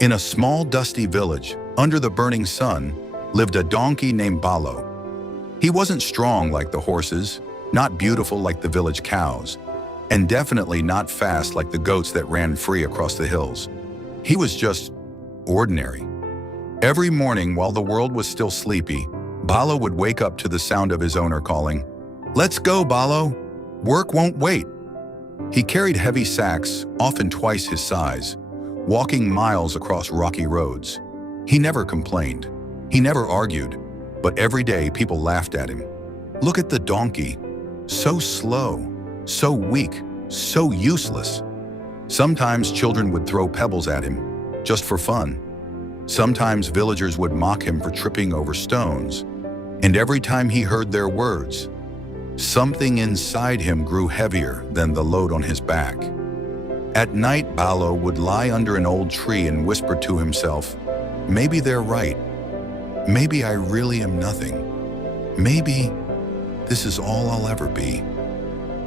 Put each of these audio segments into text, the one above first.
In a small, dusty village, under the burning sun, lived a donkey named Balo. He wasn't strong like the horses, not beautiful like the village cows, and definitely not fast like the goats that ran free across the hills. He was just ordinary. Every morning while the world was still sleepy, Balo would wake up to the sound of his owner calling, "Let's go, Balo! Work won't wait." He carried heavy sacks, often twice his size, walking miles across rocky roads. He never complained. He never argued, but every day people laughed at him. Look at the donkey. So slow, so weak, so useless. Sometimes children would throw pebbles at him, just for fun. Sometimes villagers would mock him for tripping over stones. And every time he heard their words, something inside him grew heavier than the load on his back. At night, Balo would lie under an old tree and whisper to himself, "Maybe they're right. Maybe I really am nothing. Maybe this is all I'll ever be."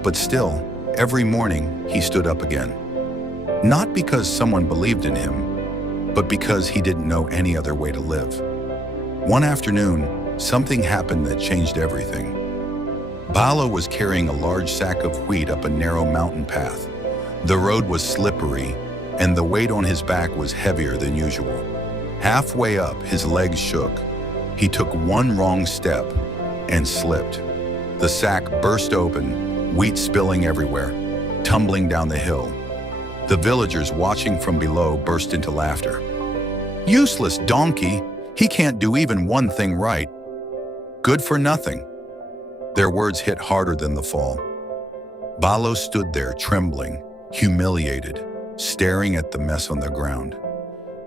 But still, every morning he stood up again. Not because someone believed in him, but because he didn't know any other way to live. One afternoon, something happened that changed everything. Balo was carrying a large sack of wheat up a narrow mountain path. The road was slippery, and the weight on his back was heavier than usual. Halfway up, his legs shook. He took one wrong step and slipped. The sack burst open, wheat spilling everywhere, tumbling down the hill. The villagers watching from below burst into laughter. "Useless donkey! He can't do even one thing right. Good for nothing." Their words hit harder than the fall. Balo stood there trembling, humiliated, staring at the mess on the ground.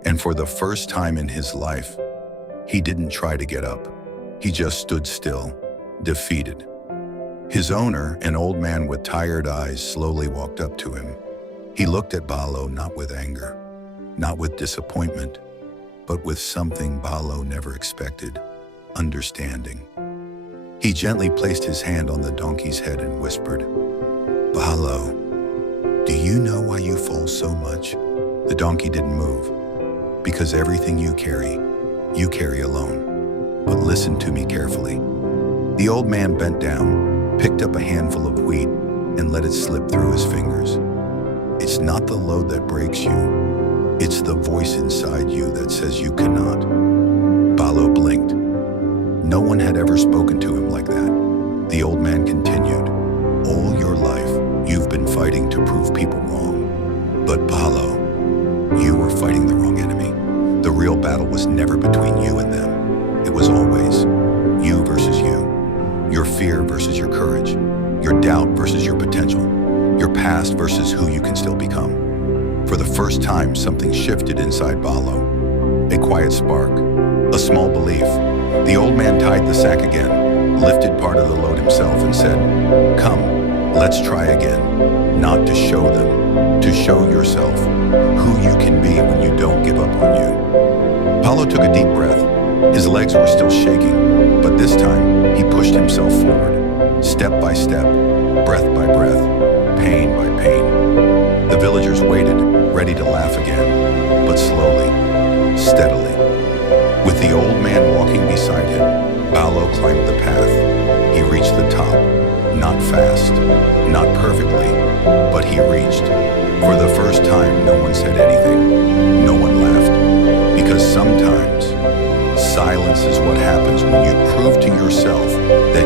And for the first time in his life, he didn't try to get up. He just stood still, defeated. His owner, an old man with tired eyes, slowly walked up to him. He looked at Balo not with anger, not with disappointment, but with something Balo never expected, understanding. He gently placed his hand on the donkey's head and whispered, "Balo, do you know why you fall so much?" The donkey didn't move. "Because everything you carry alone. But listen to me carefully." The old man bent down, picked up a handful of wheat, and let it slip through his fingers. "It's not the load that breaks you. It's the voice inside you that says you cannot." Balo blinked. No one had ever spoken to him like that. The old man continued, "All your life, you've been fighting to prove people wrong. But Balo, you were fighting the wrong enemy. The real battle was never between you and them. It was always you versus you. Your fear versus your courage. Your doubt versus your potential. Your past versus who you can still become." For the first time, something shifted inside Balo. A quiet spark, a small belief. The old man tied the sack again, lifted part of the load himself and said, "Come, let's try again." Not to show them, to show yourself who you can be when you don't give up on you. Balo took a deep breath. His legs were still shaking, but this time he pushed himself forward, step by step, breath by breath, pain by pain. The villagers waited, ready to laugh again, but slowly, steadily. With the old man walking beside him, Balo climbed the path. He reached the top, not fast, not perfectly, but he reached. For the first time, no one said anything. No one laughed. Because sometimes, silence is what happens when you prove to yourself that